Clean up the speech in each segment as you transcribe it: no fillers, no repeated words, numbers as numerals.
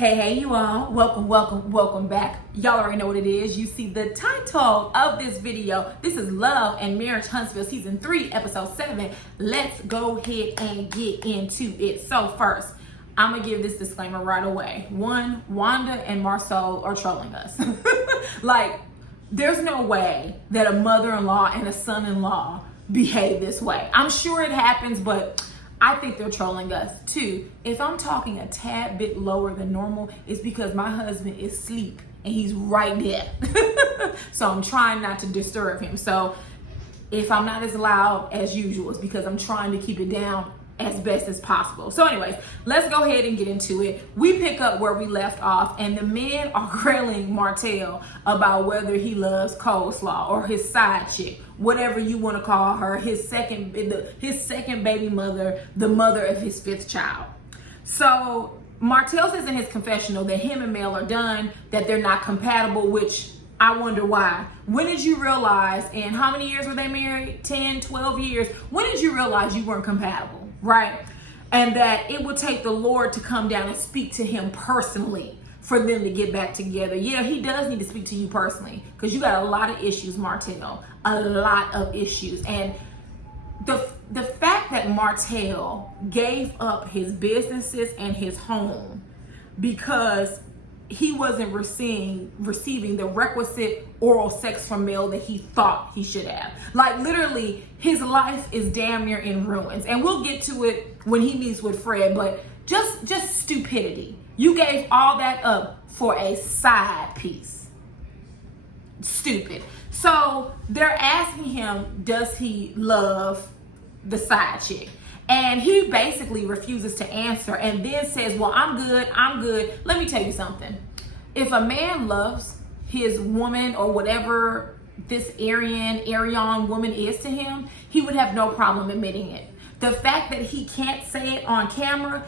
Hey, you all. Welcome back. Y'all already know what it is. You see the title of this video. This is Love and Marriage Huntsville Season 3, Episode 7. Let's go ahead and get into it. So first, I'm going to give this disclaimer right away. One, Wanda and Marcel are trolling us. Like, there's no way that a mother-in-law and a son-in-law behave this way. I'm sure it happens, but I think they're trolling us too. If I'm talking a tad bit lower than normal, it's because my husband is asleep and he's right there. So I'm trying not to disturb him. So if I'm not as loud as usual, it's because I'm trying to keep it down as best as possible. So anyways, let's go ahead and get into it. We pick up where we left off, and the men are grilling Martell about whether he loves coleslaw or his side chick, whatever you want to call her, his second baby mother, the mother of his fifth child. So Martell says in his confessional that him and Mel are done, that they're not compatible, which I wonder why. When did you realize, and how many years were they married? 10, 12 years. When did you realize you weren't compatible? Right? And that it would take the Lord to come down and speak to him personally for them to get back together. Yeah, he does need to speak to you personally, because you got a lot of issues, Martell. A lot of issues. And the fact that Martell gave up his businesses and his home because he wasn't receiving the requisite oral sex from Mel that he thought he should have. Like, literally, his life is damn near in ruins. And we'll get to it when he meets with Fred, but just stupidity. You gave all that up for a side piece. Stupid. So they're asking him, does he love the side chick? And he basically refuses to answer and then says, well, I'm good. Let me tell you something. If a man loves his woman or whatever this Aryan woman is to him, he would have no problem admitting it. The fact that he can't say it on camera,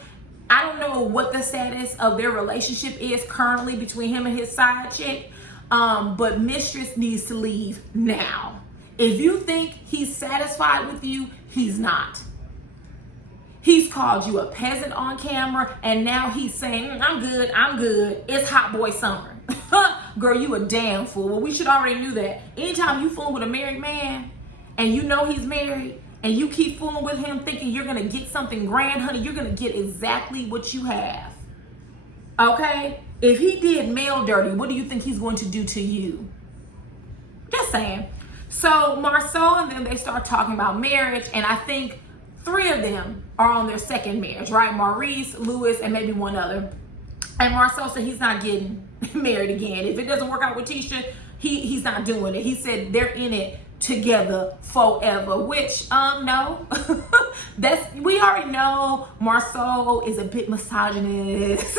I don't know what the status of their relationship is currently between him and his side chick, but Mistress needs to leave now. If you think he's satisfied with you, he's not. He's called you a peasant on camera, and now he's saying, I'm good. It's hot boy summer. Girl, you a damn fool. Well, we should already knew that. Anytime you fooling with a married man, and you know he's married, and you keep fooling with him thinking you're going to get something grand, honey, you're going to get exactly what you have. Okay? If he did Mel dirty, what do you think he's going to do to you? Just saying. So Marcel and them, they start talking about marriage, and I think 3 of them are on their second marriage, right? Maurice, Lewis, and maybe one other. And Marcel said he's not getting married again. If it doesn't work out with Tisha, he's not doing it. He said they're in it together forever, which, no. We already know Marcel is a bit misogynist.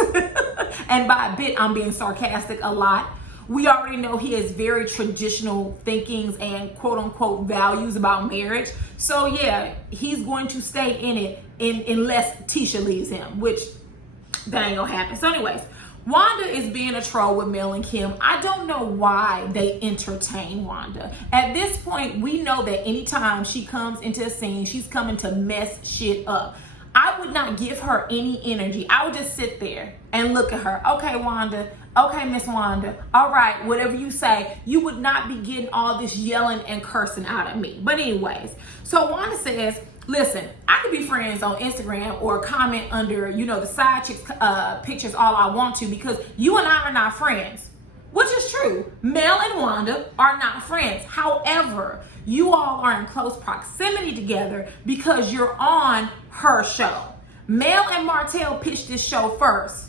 And by a bit, I'm being sarcastic, a lot. We already know he has very traditional thinkings and quote unquote values about marriage. So yeah, he's going to stay in it unless Tisha leaves him, which that ain't gonna happen. So anyways, Wanda is being a troll with Mel and Kim. I don't know why they entertain Wanda. At this point, we know that anytime she comes into a scene, she's coming to mess shit up. I would not give her any energy. I would just sit there and look at her. Okay, Wanda. Okay, Miss Wanda. All right, whatever you say. You would not be getting all this yelling and cursing out of me. But anyways, so Wanda says, listen, I could be friends on Instagram or comment under, the side chicks pictures all I want to, because you and I are not friends. Which is true. Mel and Wanda are not friends. However, you all are in close proximity together because you're on her show. Mel and Martell pitched this show first,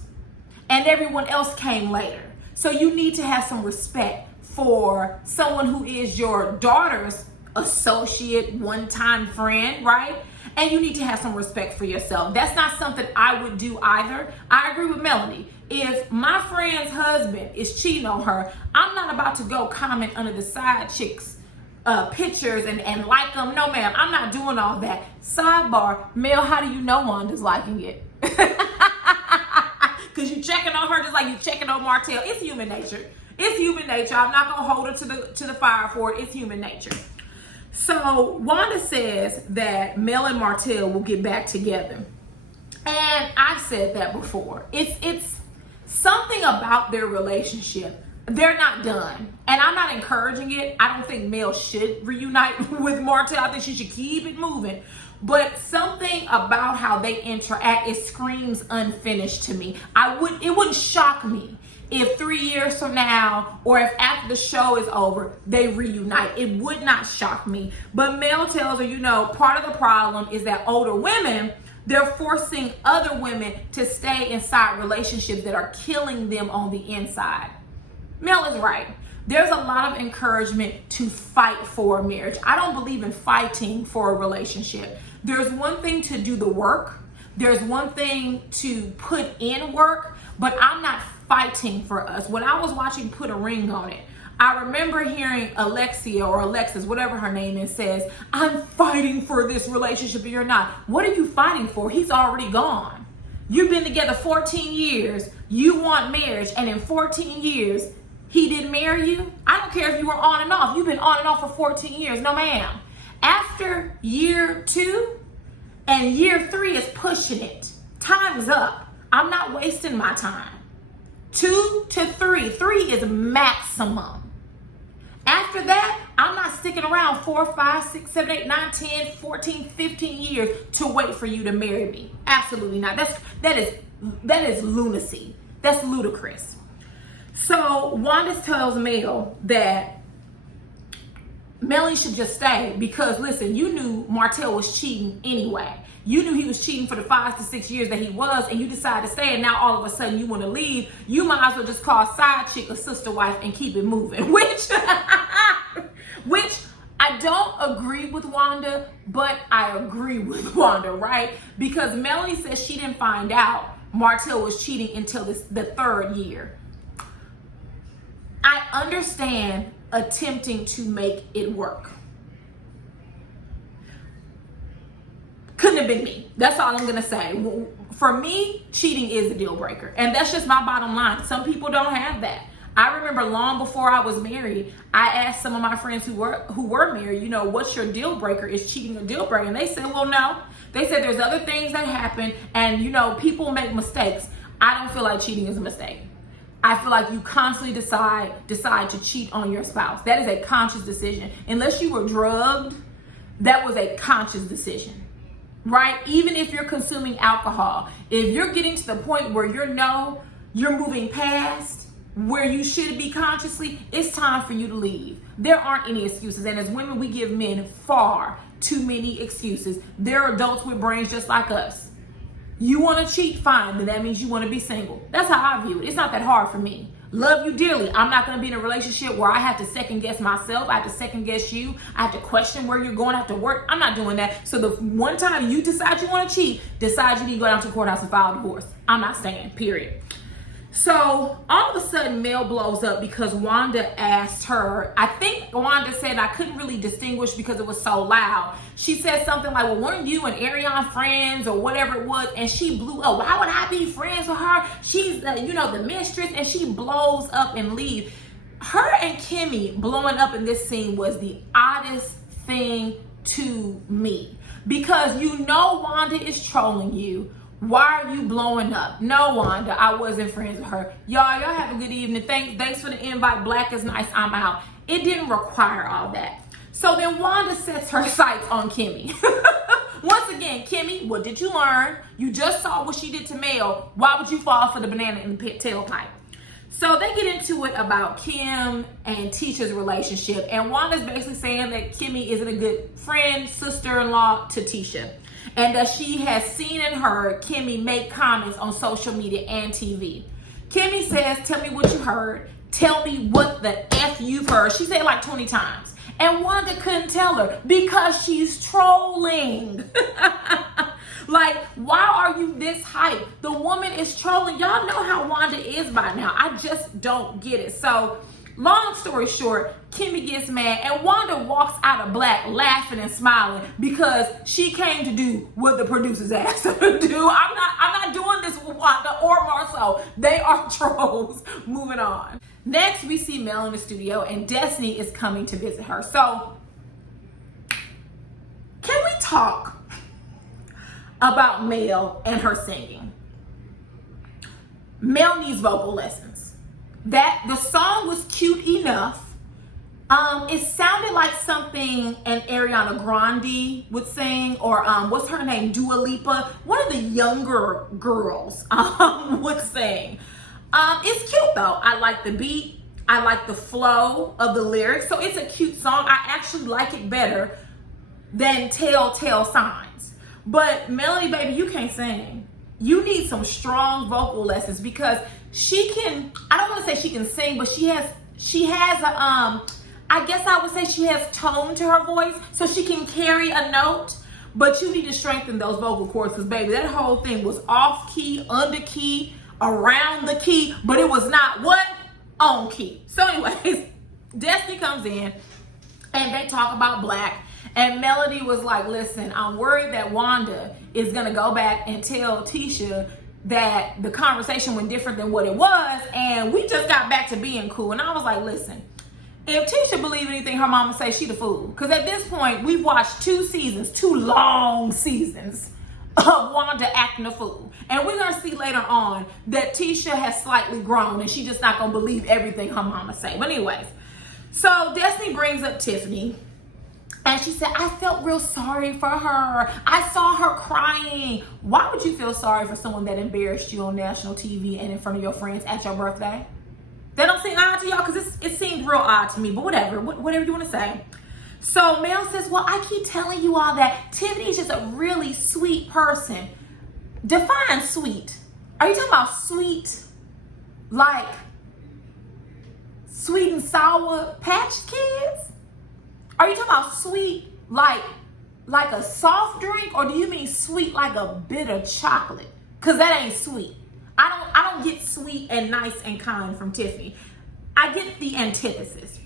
and everyone else came later. So you need to have some respect for someone who is your daughter's associate, one-time friend, right? And you need to have some respect for yourself. That's not something I would do either. I agree with Melanie. If my friend's husband is cheating on her, I'm not about to go comment under the side chicks pictures and like them. No, ma'am, I'm not doing all that. Sidebar, Mel, how do you know Wanda's liking it? Because you checking on her just like you checking on Martell. It's human nature. It's human nature. I'm not going to hold her to the fire for it. It's human nature. So Wanda says that Mel and Martell will get back together. And I've said that before. It's something about their relationship, they're not done. And I'm not encouraging it. I don't think Mel should reunite with Martell. I think she should keep it moving. But something about how they interact, it screams unfinished to me. It wouldn't shock me if 3 years from now, or if after the show is over, they reunite. It would not shock me. But Mel tells her, you know, part of the problem is that older women, they're forcing other women to stay inside relationships that are killing them on the inside. Mel is right. There's a lot of encouragement to fight for a marriage. I don't believe in fighting for a relationship. There's one thing to do the work. There's one thing to put in work, but I'm not fighting for us. When I was watching Put a Ring on It, I remember hearing Alexia or Alexis, whatever her name is, says, I'm fighting for this relationship and you're not. What are you fighting for? He's already gone. You've been together 14 years. You want marriage, and in 14 years, he didn't marry you? I don't care if you were on and off. You've been on and off for 14 years. No, ma'am. After year 2 and year 3 is pushing it. Time's up. I'm not wasting my time. 2 to 3. 3 is maximum. After that, I'm not sticking around 4, 5, 6, 7, 8, 9, 10, 14, 15 years to wait for you to marry me. Absolutely not. That is lunacy. That's ludicrous. So Wanda tells Mel that Melanie should just stay because, listen, you knew Martell was cheating anyway. You knew he was cheating for the 5 to 6 years that he was, and you decided to stay, and now all of a sudden you want to leave. You might as well just call side chick a sister wife and keep it moving, which I don't agree with Wanda, but I agree with Wanda, right? Because Melanie says she didn't find out Martell was cheating until the 3rd year. I understand attempting to make it work. Couldn't have been me. That's all I'm gonna say. For me, cheating is a deal breaker, and that's just my bottom line. Some people don't have that. I remember long before I was married, I asked some of my friends who were married, you know, what's your deal breaker? Is cheating a deal breaker? And they said, well, no. They said there's other things that happen, and you know, people make mistakes. I don't feel like cheating is a mistake. I feel like you constantly decide to cheat on your spouse. That is a conscious decision. Unless you were drugged, that was a conscious decision, right? Even if you're consuming alcohol, if you're getting to the point where you're moving past where you should be consciously, it's time for you to leave. There aren't any excuses. And as women, we give men far too many excuses. They're adults with brains just like us. You want to cheat? Fine. Then that means you want to be single. That's how I view it. It's not that hard for me. Love you dearly. I'm not going to be in a relationship where I have to second guess myself. I have to second guess you. I have to question where you're going. I have to work. I'm not doing that. So the one time you decide you want to cheat, decide you need to go down to the courthouse and file a divorce. I'm not staying, period. So all of a sudden, Mel blows up because Wanda asked her. I think Wanda said I couldn't really distinguish because it was so loud. She said something like, well, weren't you and Ariane friends or whatever it was? And she blew up. Why would I be friends with her? She's the mistress, and she blows up and leaves. Her and Kimmy blowing up in this scene was the oddest thing to me because you know Wanda is trolling you. Why are you blowing up? No, Wanda, I wasn't friends with her. Y'all have a good evening. Thanks for the invite. Black is nice. I'm out. It didn't require all that. So then Wanda sets her sights on Kimmy. Once again, Kimmy, what did you learn? You just saw what she did to Mel. Why would you fall for the banana in the tailpipe? So they get into it about Kim and Tisha's relationship. And Wanda's basically saying that Kimmy isn't a good friend, sister-in-law to Tisha. And that she has seen and heard Kimmy make comments on social media and TV. Kimmy says, tell me what you heard. Tell me what the F you've heard. She said it like 20 times. And Wanda couldn't tell her because she's trolling. Like, why are you this hype? The woman is trolling. Y'all know how Wanda is by now. I just don't get it. So, long story short, Kimmy gets mad and Wanda walks out of Black laughing and smiling because she came to do what the producers asked her to do. I'm not doing this with Wanda or Marsau. They are trolls. Moving on. Next, we see Mel in the studio and Destiny is coming to visit her. So, can we talk about Mel and her singing? Mel needs vocal lessons. That the song was cute enough. It sounded like something an Ariana Grande would sing, or what's her name, Dua Lipa, one of the younger girls would sing. It's cute though. I like the beat. I like the flow of the lyrics. So it's a cute song. I actually like it better than Telltale Signs. But Melody, baby, you can't sing. You need some strong vocal lessons, because she can, I don't want to say she can sing, but she has a, I guess I would say she has tone to her voice, so she can carry a note. But you need to strengthen those vocal cords, because baby, that whole thing was off key, under key, around the key, but it was not what? On key. So anyways, Destiny comes in and they talk about Black, and Melody was like, listen, I'm worried that Wanda is gonna go back and tell Tisha that the conversation went different than what it was, and we just got back to being cool. And I was like, listen, if Tisha believe anything her mama say, she the fool. Because at this point, we've watched 2 seasons, 2 long seasons of Wanda acting a fool. And we're gonna see later on that Tisha has slightly grown, and she's just not gonna believe everything her mama say. But anyways, so Destiny brings up Tiffany, and she said, I felt real sorry for her. I saw her crying. Why would you feel sorry for someone that embarrassed you on national TV and in front of your friends at your birthday? That don't seem odd to y'all? Because it seemed real odd to me, but whatever you want to say. So Mel says, well, I keep telling you all that Tiffany is just a really sweet person. Define sweet. Are you talking about sweet, like sweet and sour Patch Kids? Are you talking about sweet like a soft drink, or do you mean sweet like a bitter chocolate? Because that ain't sweet. I don't get sweet and nice and kind from Tiffany. I get the antithesis.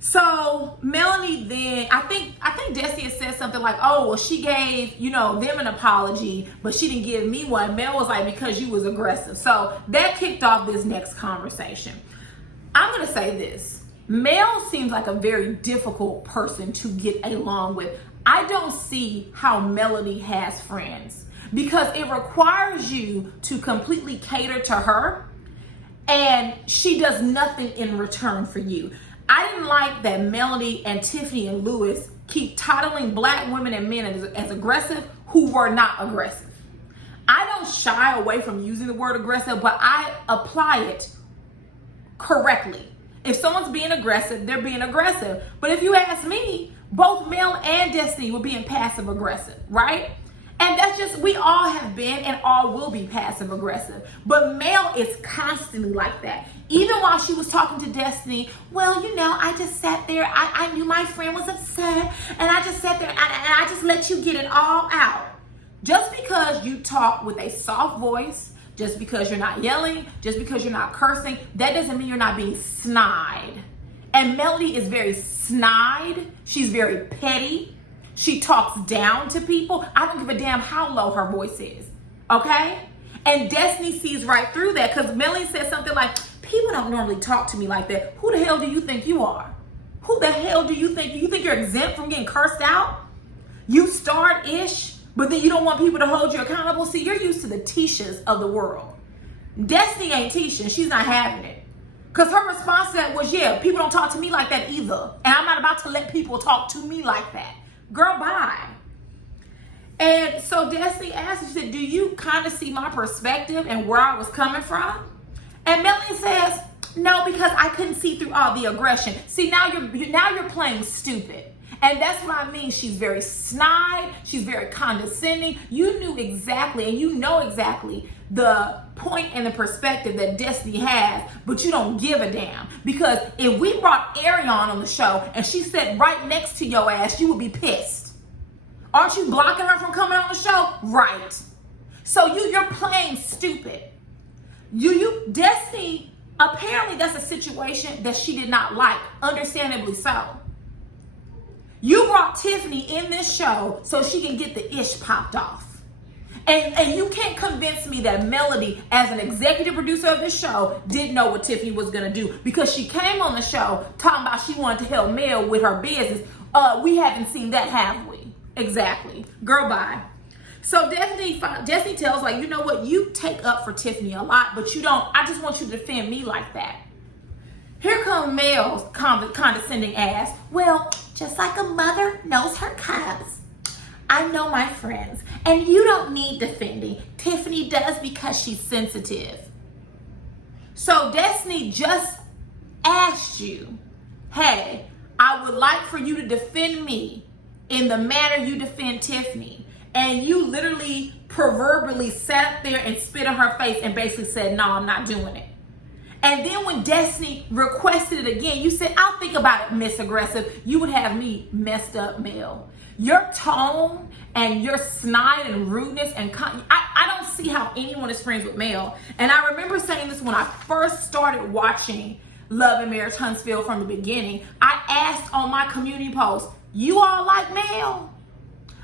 So Melanie then, I think Destiny said something like, oh, well, she gave, them an apology, but she didn't give me one. Mel was like, because you was aggressive. So that kicked off this next conversation. I'm going to say this. Mel seems like a very difficult person to get along with. I don't see how Melody has friends, because it requires you to completely cater to her, and she does nothing in return for you. I didn't like that Melody and Tiffany and Lewis keep titling Black women and men as aggressive who were not aggressive. I don't shy away from using the word aggressive, but I apply it correctly. If someone's being aggressive, they're being aggressive. But if you ask me, both Mel and Destiny were being passive aggressive, right? And that's just, we all have been and all will be passive aggressive. But Mel is constantly like that. Even while she was talking to Destiny, well, I just sat there. I knew my friend was upset, and I just sat there and I just let you get it all out. Just because you talk with a soft voice, just because you're not yelling, just because you're not cursing, that doesn't mean you're not being snide. And Melody is very snide. She's very petty. She talks down to people. I don't give a damn how low her voice is, okay? And Destiny sees right through that, because Melody says something like, people don't normally talk to me like that. Who the hell do you think you are? Who the hell do you think? Do you think you're exempt from getting cursed out? You start-ish, but then you don't want people to hold you accountable? See, you're used to the Tishas of the world. Destiny ain't Tisha. She's not having it. Because her response to that was, yeah, people don't talk to me like that either. And I'm not about to let people talk to me like that. Girl, bye. And so Destiny asked, she said, do you kind of see my perspective and where I was coming from? And Melanie says, no, because I couldn't see through all the aggression. See, now you're playing stupid. And that's what I mean. She's very snide. She's very condescending. You knew exactly, and you know exactly the point and the perspective that Destiny has, but you don't give a damn. Because if we brought Ariane on the show and she sat right next to your ass, you would be pissed. Aren't you blocking her from coming on the show? Right. So you're playing stupid. Destiny, apparently that's a situation that she did not like, understandably so. You brought Tiffany in this show so she can get the ish popped off. And you can't convince me that Melody, as an executive producer of this show, didn't know what Tiffany was going to do, because she came on the show talking about she wanted to help Mel with her business. We haven't seen that, have we? Exactly. Girl, bye. So Destiny tells, like, you know what? You take up for Tiffany a lot, but you don't. I just want you to defend me like that. Here come Mel's condescending ass. Well, just like a mother knows her cubs, I know my friends, and you don't need defending. Tiffany does because she's sensitive. So Destiny just asked you, hey, I would like for you to defend me in the manner you defend Tiffany. And you literally proverbially sat up there and spit in her face and basically said, no, I'm not doing it. And then when Destiny requested it again, you said, I'll think about it, Miss Aggressive. You would have me messed up, Mel. Your tone and your snide and rudeness and I don't see how anyone is friends with Mel. And I remember saying this when I first started watching Love and Marriage Huntsville from the beginning. I asked on my community post, you all like Mel?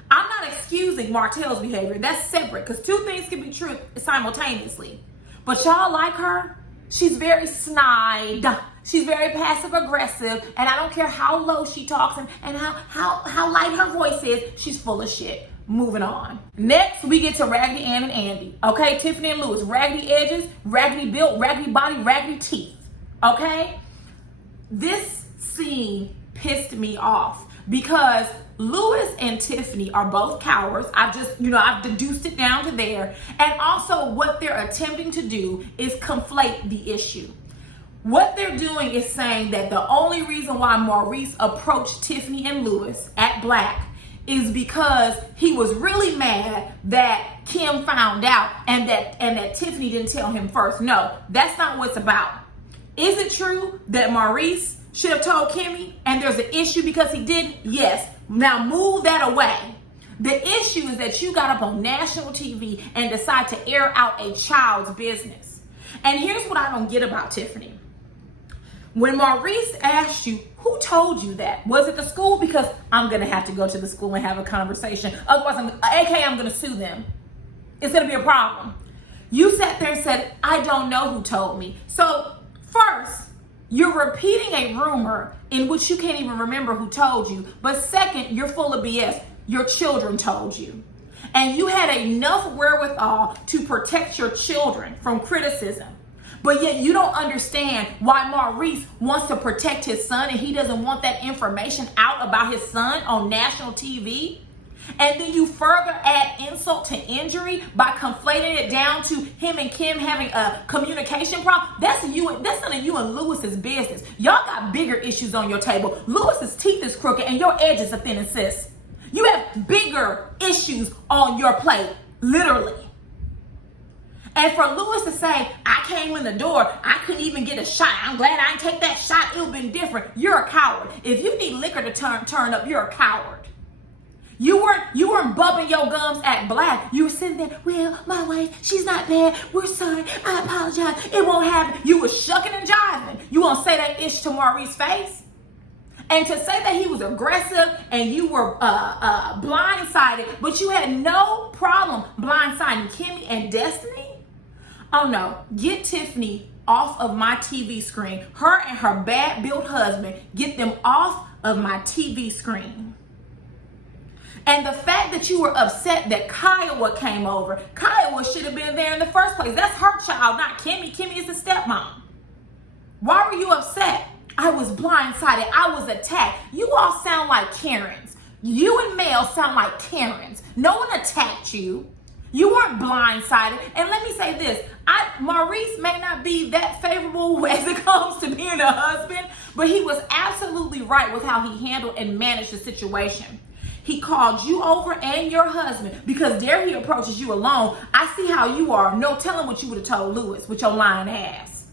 I'm not excusing Martell's behavior. That's separate, because two things can be true simultaneously. But y'all like her? She's very snide. She's very passive aggressive, and I don't care how low she talks and how light her voice is. She's full of shit. Moving on. Next, we get to Raggedy Ann and Andy. Okay, Tiffany and Lewis. Raggedy edges, raggedy built, raggedy body, raggedy teeth. Okay? This scene pissed me off because Lewis and Tiffany are both cowards. I've deduced it down to there. And also what they're attempting to do is conflate the issue. What they're doing is saying that the only reason why Maurice approached Tiffany and Lewis at Black is because he was really mad that Kim found out and that Tiffany didn't tell him first. No, that's not what it's about. Is it true that Maurice should have told Kimmy and there's an issue because he didn't? Yes. Now move that away. The issue is that you got up on national TV and decide to air out a child's business. And here's what I don't get about Tiffany. When Maurice asked you, who told you that? Was it the school? Because I'm going to have to go to the school and have a conversation. Otherwise, I'm going to sue them. It's going to be a problem. You sat there and said, I don't know who told me. So first, you're repeating a rumor in which you can't even remember who told you. But second, you're full of BS. Your children told you. And you had enough wherewithal to protect your children from criticism. But yet you don't understand why Maurice wants to protect his son and he doesn't want that information out about his son on national TV. And then you further add insult to injury by conflating it down to him and Kim having a communication problem. That's none of you and Lewis's business. Y'all got bigger issues on your table. Lewis's teeth is crooked and your edges are thin and cis. You have bigger issues on your plate, literally. And for Lewis to say, I came in the door, I couldn't even get a shot. I'm glad I didn't take that shot. It would have been different. You're a coward. If you need liquor to turn up, you're a coward. You weren't bumping your gums at Black. You were sitting there, well, my wife, she's not bad. We're sorry. I apologize. It won't happen. You were shucking and jiving. You won't say that ish to Maurice's face? And to say that he was aggressive and you were blindsided, but you had no problem blindsiding Kimmy and Destiny? Oh no, get Tiffany off of my TV screen. Her and her bad built husband, get them off of my TV screen. And the fact that you were upset that Kiowa came over, Kiowa should have been there in the first place. That's her child, not Kimmy. Kimmy is the stepmom. Why were you upset? I was blindsided. I was attacked. You all sound like Karens. You and Mel sound like Karens. No one attacked you. You weren't blindsided. And let me say this. Maurice may not be that favorable as it comes to being a husband, but he was absolutely right with how he handled and managed the situation. He called you over and your husband because there he approaches you alone. I see how you are. No telling what you would have told Lewis with your lying ass.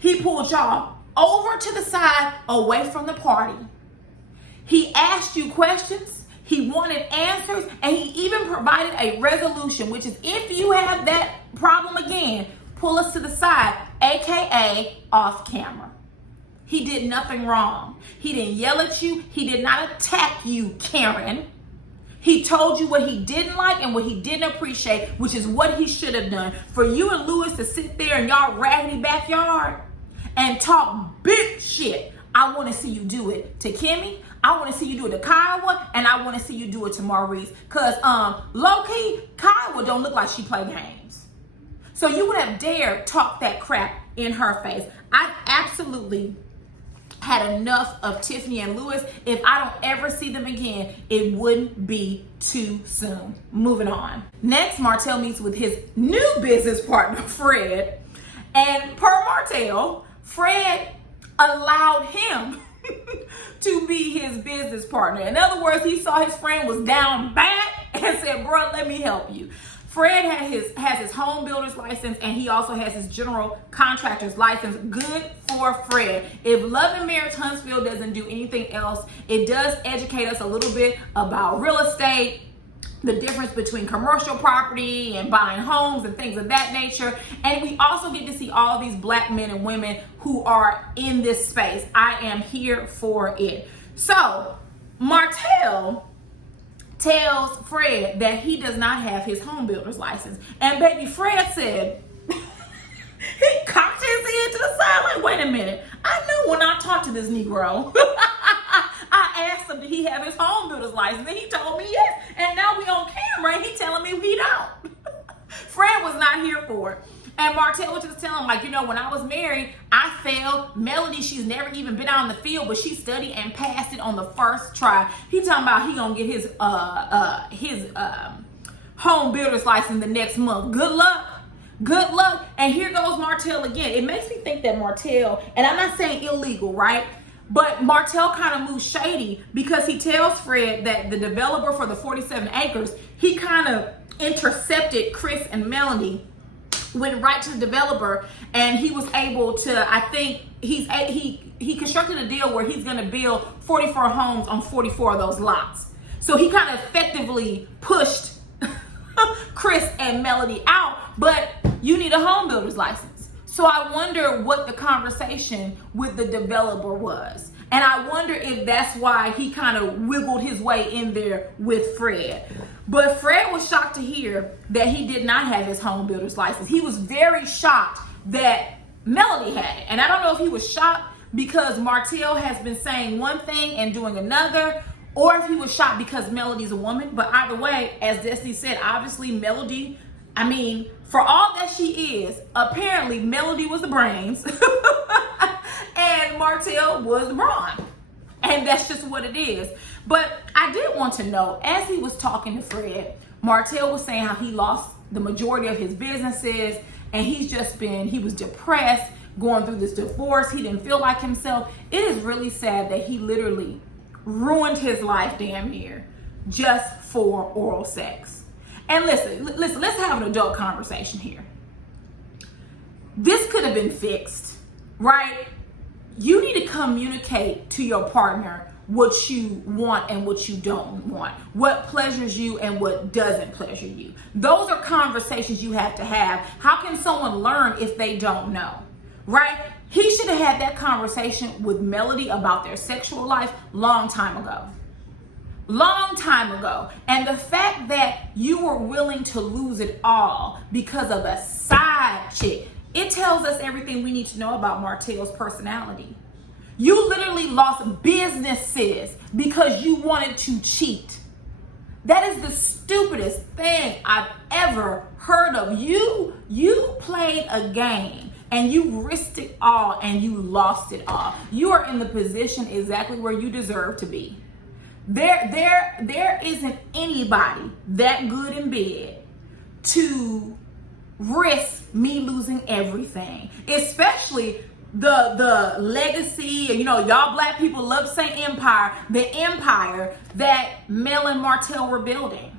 He pulled y'all over to the side away from the party. He asked you questions. He wanted answers, and he even provided a resolution, which is if you have that problem again, pull us to the side, aka off camera. He did nothing wrong. He didn't yell at you. He did not attack you, Karen. He told you what he didn't like and what he didn't appreciate, which is what he should have done. For you and Lewis to sit there in y'all raggedy backyard and talk big shit. I want to see you do it to Kimmy. I want to see you do it to Kiowa, and I want to see you do it to Maurice. Cause low-key, Kiowa don't look like she play games. So you would have dared talk that crap in her face. I absolutely had enough of Tiffany and Lewis. If I don't ever see them again, it wouldn't be too soon. Moving on. Next, Martell meets with his new business partner, Fred. And per Martell, Fred allowed him to be his business partner. In other words, he saw his friend was down bad and said, bro, let me help you. Fred has his home builder's license, and he also has his general contractor's license. Good for Fred. If Love and Marriage Huntsville doesn't do anything else, it does educate us a little bit about real estate, the difference between commercial property and buying homes and things of that nature. And we also get to see all these black men and women who are in this space. I am here for it. So Martell tells Fred that he does not have his home builder's license. And baby, Fred said, he cocked his head to the side like, wait a minute. I know when I talked to this Negro, I asked him, did he have his home builder's license? And he told me yes. And now we on camera and he telling me he don't. Fred was not here for it. And Martell was just telling him, like, you know, when I was married, I failed. Melody, she's never even been out in the field, but she studied and passed it on the first try. He talking about he gonna get his home builder's license the next month. Good luck. Good luck. And here goes Martell again. It makes me think that Martell, and I'm not saying illegal, right? But Martell kind of moves shady because he tells Fred that the developer for the 47 acres, he kind of intercepted Chris and Melody, went right to the developer, and he was able to, I think he constructed a deal where he's going to build 44 homes on 44 of those lots. So he kind of effectively pushed Chris and Melody out, but you need a home builder's license. So I wonder what the conversation with the developer was. And I wonder if that's why he kind of wiggled his way in there with Fred. But Fred was shocked to hear that he did not have his home builder's license. He was very shocked that Melody had it. And I don't know if he was shocked because Martell has been saying one thing and doing another, or if he was shocked because Melody's a woman. But either way, as Destiny said, obviously Melody, I mean, for all that she is, apparently Melody was the brains and Martell was the brawn. And that's just what it is. But I did want to know, as he was talking to Fred, Martell was saying how he lost the majority of his businesses and he was depressed going through this divorce. He didn't feel like himself. It is really sad that he literally ruined his life damn near just for oral sex. And listen, let's have an adult conversation here. This could have been fixed, right? You need to communicate to your partner what you want and what you don't want, what pleasures you and what doesn't pleasure you. Those are conversations you have to have. How can someone learn if they don't know, right? He should have had that conversation with Melody about their sexual life long time ago. Long time ago. And the fact that you were willing to lose it all because of a side chick, it tells us everything we need to know about Martell's personality. You literally lost businesses because you wanted to cheat. That is the stupidest thing I've ever heard of. You played a game and you risked it all and you lost it all. You are in the position exactly where you deserve to be. There isn't anybody that good in bed to risk me losing everything, especially the legacy. You know, y'all black people love saying empire, the empire that Mel and Martell were building.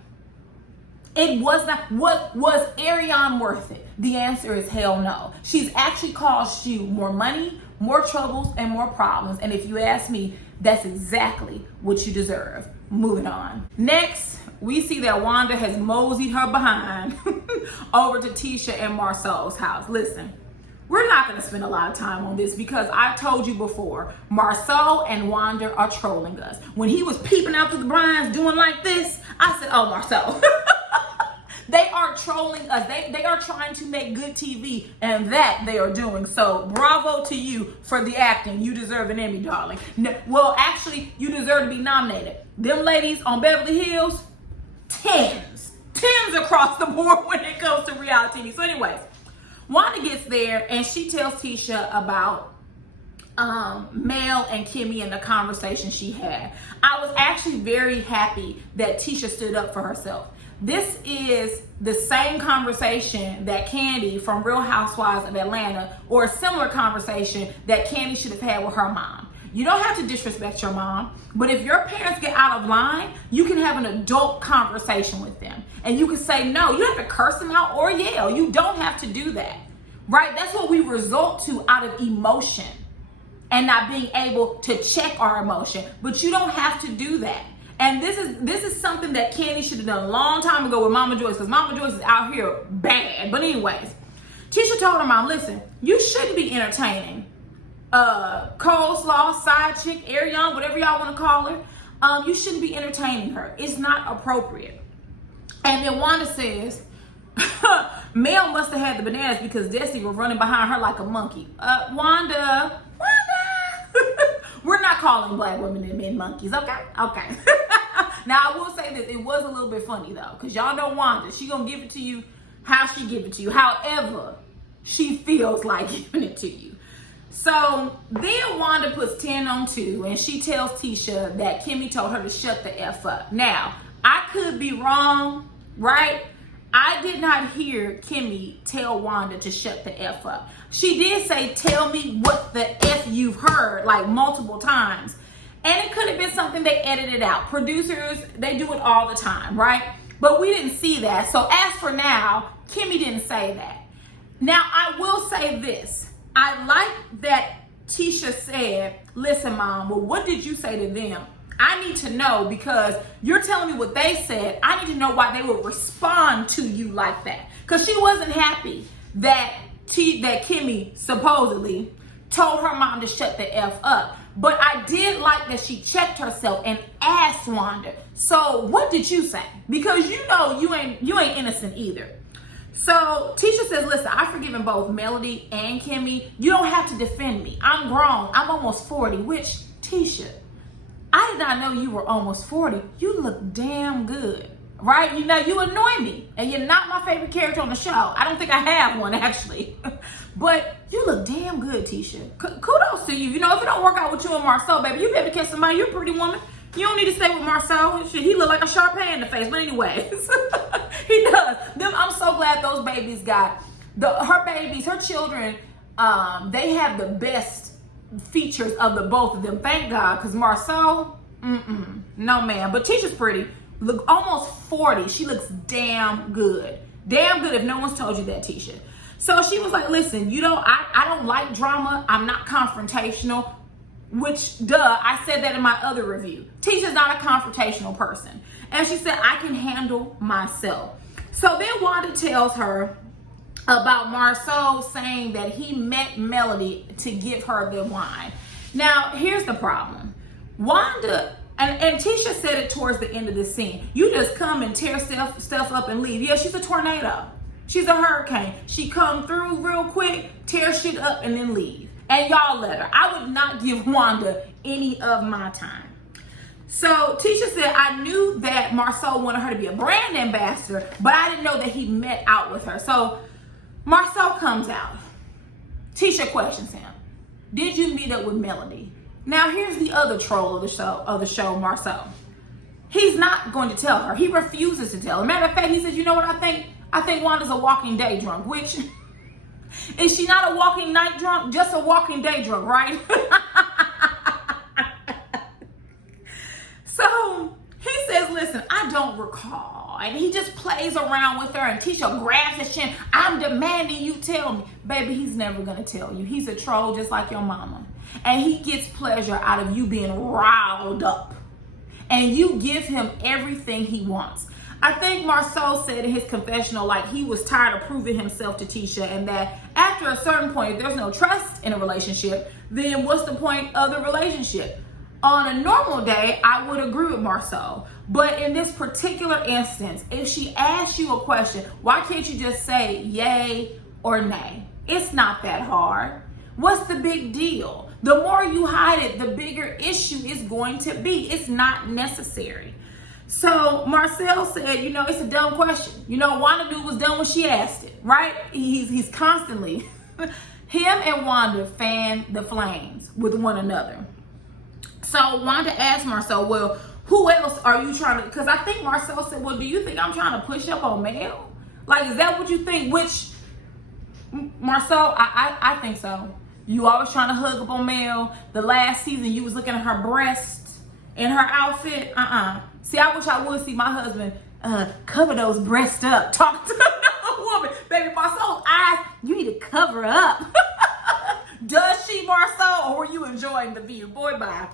It was not. What was Ariane worth it? The answer is hell no. She's actually caused you more money, more troubles, and more problems. And if you ask me, that's exactly what you deserve. Moving on. Next, we see that Wanda has moseyed her behind over to Tisha and Marcel's house. Listen, we're not going to spend a lot of time on this because I told you before, Marcel and Wanda are trolling us. When he was peeping out through the blinds doing like this, I said, oh, Marcel. They are trolling us. They are trying to make good TV, and that they are doing. So bravo to you for the acting. You deserve an Emmy, darling. Well, actually, you deserve to be nominated. Them ladies on Beverly Hills, tens across the board when it comes to reality TV. So anyways, Wanda gets there and she tells Tisha about Mel and Kimmy and the conversation she had. I was actually very happy that Tisha stood up for herself. This is the same conversation that Candy from Real Housewives of Atlanta, or a similar conversation that Candy should have had with her mom. You don't have to disrespect your mom, but if your parents get out of line, you can have an adult conversation with them. And you can say no. You don't have to curse them out or yell. You don't have to do that, right? That's what we resort to out of emotion and not being able to check our emotion. But you don't have to do that. And this is something that Candy should have done a long time ago with Mama Joyce, because Mama Joyce is out here bad. But anyways, Tisha told her mom, listen, you shouldn't be entertaining coleslaw, side chick, air young, whatever y'all want to call her. You shouldn't be entertaining her. It's not appropriate. And then Wanda says, Mel must have had the bananas because Desi was running behind her like a monkey. Wanda. We're not calling black women and men monkeys, okay? Okay. Now, I will say this. It was a little bit funny, though, because y'all know Wanda. She going to give it to you how she give it to you, however she feels like giving it to you. So then Wanda puts 10 on 2, and she tells Tisha that Kimmy told her to shut the F up. Now, I could be wrong, right? I did not hear Kimmy tell Wanda to shut the F up. She did say, tell me what the F you've heard, like multiple times. And it could have been something they edited out. Producers, they do it all the time, right? But we didn't see that. So as for now, Kimmy didn't say that. Now, I will say this. I like that Tisha said, listen, Mom, well, what did you say to them? I need to know, because you're telling me what they said. I need to know why they would respond to you like that. Because she wasn't happy that Kimmy supposedly told her mom to shut the F up. But I did like that she checked herself and asked Wanda, so what did you say? Because you know you ain't innocent either. So Tisha says, listen, I've forgiven both Melody and Kimmy. You don't have to defend me. I'm grown. I'm almost 40, which, Tisha, I did not know you were almost 40. You look damn good, right? You know, you annoy me, and you're not my favorite character on the show. I don't think I have one, actually. But you look damn good, Tisha. Kudos to you. You know, if it don't work out with you and Marcel, baby, you better catch somebody. You're a pretty woman. You don't need to stay with Marcel. Shit, he look like a Sharpay in the face. But anyways, he does. I'm so glad those babies got, her children, they have the best features of the both of them. Thank God, because Marcel, no man. But Tisha's pretty. Look, almost 40. She looks damn good. Damn good if no one's told you that, Tisha. So she was like, listen, I don't like drama. I'm not confrontational. Which, I said that in my other review. Tisha's not a confrontational person. And she said, I can handle myself. So then Wanda tells her about Marcel saying that he met Melody to give her the wine. Now, here's the problem. Wanda, and Tisha said it towards the end of the scene, you just come and tear stuff up and leave. Yeah, she's a tornado. She's a hurricane. She come through real quick, tear shit up, and then leave. And y'all let her. I would not give Wanda any of my time. So Tisha said, I knew that Marcel wanted her to be a brand ambassador, but I didn't know that he met out with her. So Marcel comes out. Tisha questions him. Did you meet up with Melody? Now here's the other troll of the show, Marcel. He's not going to tell her. He refuses to tell her. Matter of fact, he says, you know what I think? I think Wanda's a walking day drunk, which, is she not a walking night drunk? Just a walking day drunk, right? So he says, listen, I don't recall. And he just plays around with her, and Tisha grabs his chin. I'm demanding you tell me. Baby, he's never going to tell you. He's a troll just like your mama. And he gets pleasure out of you being riled up. And you give him everything he wants. I think Marcel said in his confessional, like, he was tired of proving himself to Tisha, and that after a certain point, if there's no trust in a relationship, then what's the point of the relationship? On a normal day, I would agree with Marcel. But in this particular instance, if she asks you a question, why can't you just say yay or nay? It's not that hard. What's the big deal? The more you hide it, the bigger issue is going to be. It's not necessary. So Marcel said, you know, it's a dumb question. You know, Wanda knew it was dumb when she asked it, right? He's constantly, him and Wanda fan the flames with one another. So Wanda asked Marcel, well, who else are you trying to, because I think Marcel said, well, do you think I'm trying to push up on Mel? Like, is that what you think? Which, Marcel, I think so. You always trying to hug up on Mel. The last season, you was looking at her breasts in her outfit. See, I wish I would see my husband cover those breasts up. Talk to another woman. Baby, Marcel's eyes, you need to cover up. Does she, Marcel, or were you enjoying the view? Boy, bye.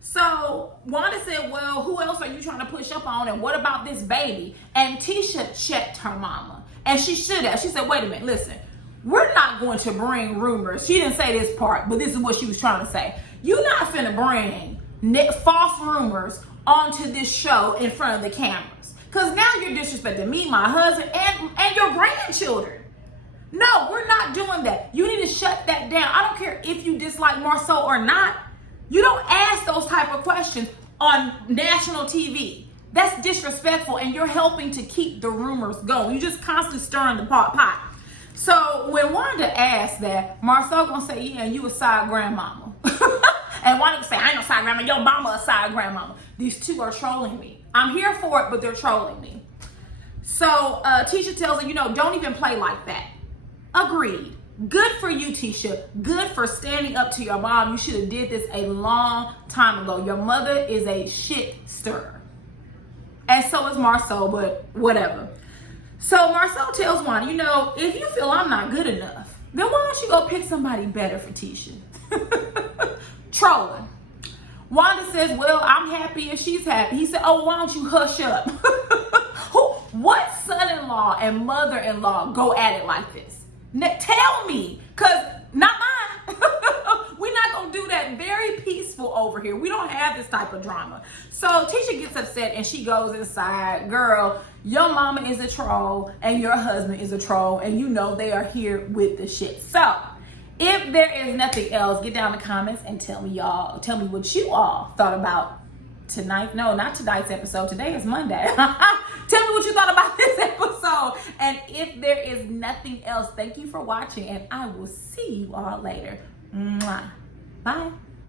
So Wanda said, well, who else are you trying to push up on? And what about this baby? And Tisha checked her mama. And she should have. She said, wait a minute, listen. We're not going to bring rumors. She didn't say this part, but this is what she was trying to say. You're not finna bring false rumors onto this show in front of the cameras. Because now you're disrespecting me, my husband, and your grandchildren. No, we're not doing that. You need to shut that down. I don't care if you dislike Marcel or not. You don't ask those type of questions on national TV. That's disrespectful, and you're helping to keep the rumors going. You're just constantly stirring the pot. So when Wanda asked that, Marcel gonna say, yeah, you a side grandmama. And Wanda gonna say, I ain't no side grandmama, your mama a side grandmama. These two are trolling me. I'm here for it, but they're trolling me. So Tisha tells her, you know, don't even play like that. Agreed. Good for you, Tisha. Good for standing up to your mom. You should have did this a long time ago. Your mother is a shit stirrer. And so is Marcel, but whatever. So Marcel tells Wanda, you know, if you feel I'm not good enough, then why don't you go pick somebody better for Tisha? Trolling. Wanda says, well, I'm happy if she's happy. He said, oh, why don't you hush up? What son-in-law and mother-in-law go at it like this? Tell me, because not mine. We're not going to do that. Very peaceful over here. We don't have this type of drama. So Tisha gets upset and she goes inside. Girl, your mama is a troll and your husband is a troll, and you know they are here with the shit. So if there is nothing else, get down in the comments and tell me what you all thought about tonight. No, not tonight's episode. Today is Monday. Tell me what you thought about this episode. And if there is nothing else, thank you for watching, and I will see you all later. Mwah. Bye.